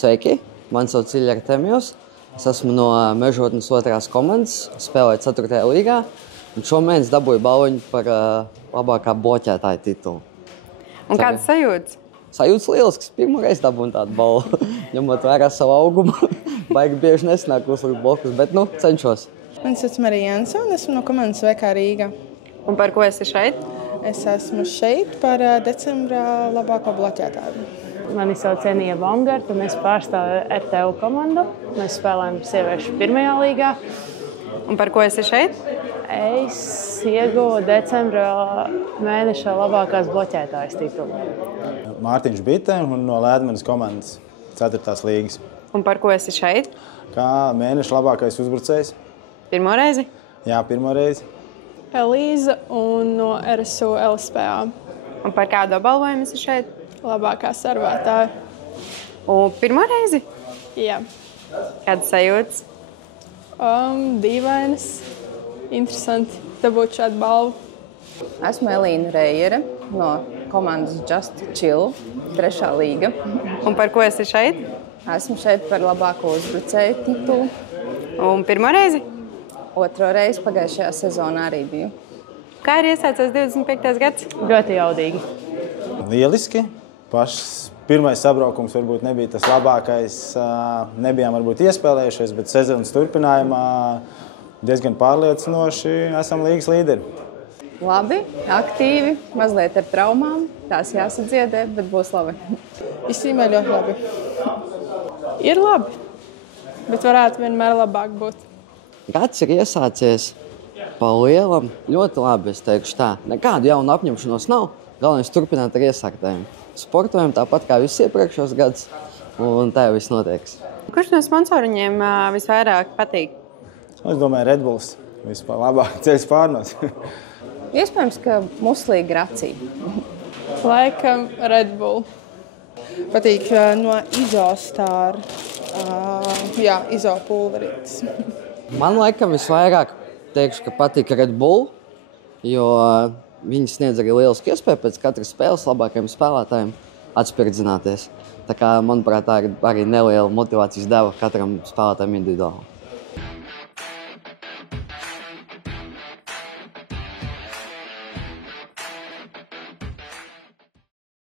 Sveiki, mani sauc Ilja Artemijos. Es esmu no Mežotnes 2. komandas, spēlēju 4. līgā. Un šomēnes dabūju balvu par labākā bloķētāja titulu. Un kādas sajūtas? Sajūtas lielisks. Pirmo reizi dabūju tādu balvu. Ņemot vērā savu augumu, baigi bieži nesanāk uzlikt blokus, bet cenšos. Mani sauc Marija Jansa un esmu no komandas VK Rīga. Un par ko esi šeit? Es esmu šeit par decembra labāko bloķētāju. Mani sauc Enija Baumgarta un es pārstāvu RTU komandu. Mēs spēlējam sieviešu 1. līgā. Un par ko esi šeit? Es ieguvu decembra mēneša labākās bloķētājas titulu. Mārtiņš Bite un no Lēdmanas komandas 4. līgas. Un par ko esi šeit? Kā mēneša labākais uzbrucējs? Pirmo reizi? Jā, pirmo reizi. Elīza un no RSU LSPA. Un par kādu apbalvojumu esi šeit? Labākā servētāja. Un pirmo reizi? Jā. Kādas sajūtas? Dīvainas. Interesanti dabūt šādu balvu. Esmu Elīna Reijere no komandas Just Chill, 3. līga. Un par ko esi šeit? Esmu šeit par labāko uzbrucēju titulu. Un pirmo reizi? 2. reizi pagājušajā sezonā arī biju. Kā ir iesācies 25. gads? Ļoti jaudīgi. Lieliski. Pašs pirmais sabraukums varbūt nebija tas labākais. Nebijām varbūt iespēlējušies, bet sezonas turpinājumā diezgan pārliecinoši esam līgas līderi. Labi, aktīvi, mazliet ar traumām. Tās jāsadziedē, bet būs labi. Īstenībā ļoti labi. Ir labi, bet varētu vienmēr labāk būt. Gads ir iesācies pa lielam. Ļoti labi, es teikšu tā. Nekādu jaunu apņemšanos nav. Galvenais turpināt ar iesāktēm. Sportojam tāpat kā viss iepriekšos gads, un tā jau viss notieks. Kurš no sponsoriem visvairāk patīk? Es domāju, Red Bulls vispār labāk ceļas pārnos. Iespējams, ka Muslī Gracī. Laikam Red Bull. Patīk no Izostar, Izo pulverītes. Man laikam visvairāk teikšu, ka patīk Red Bull, jo viņi sniedz arī lielisku iespēju pēc katras spēles labākajiem spēlētājiem atspirdzināties. Tā kā, manuprāt, tā ir arī neliela motivācijas deva katram spēlētājiem individuāli.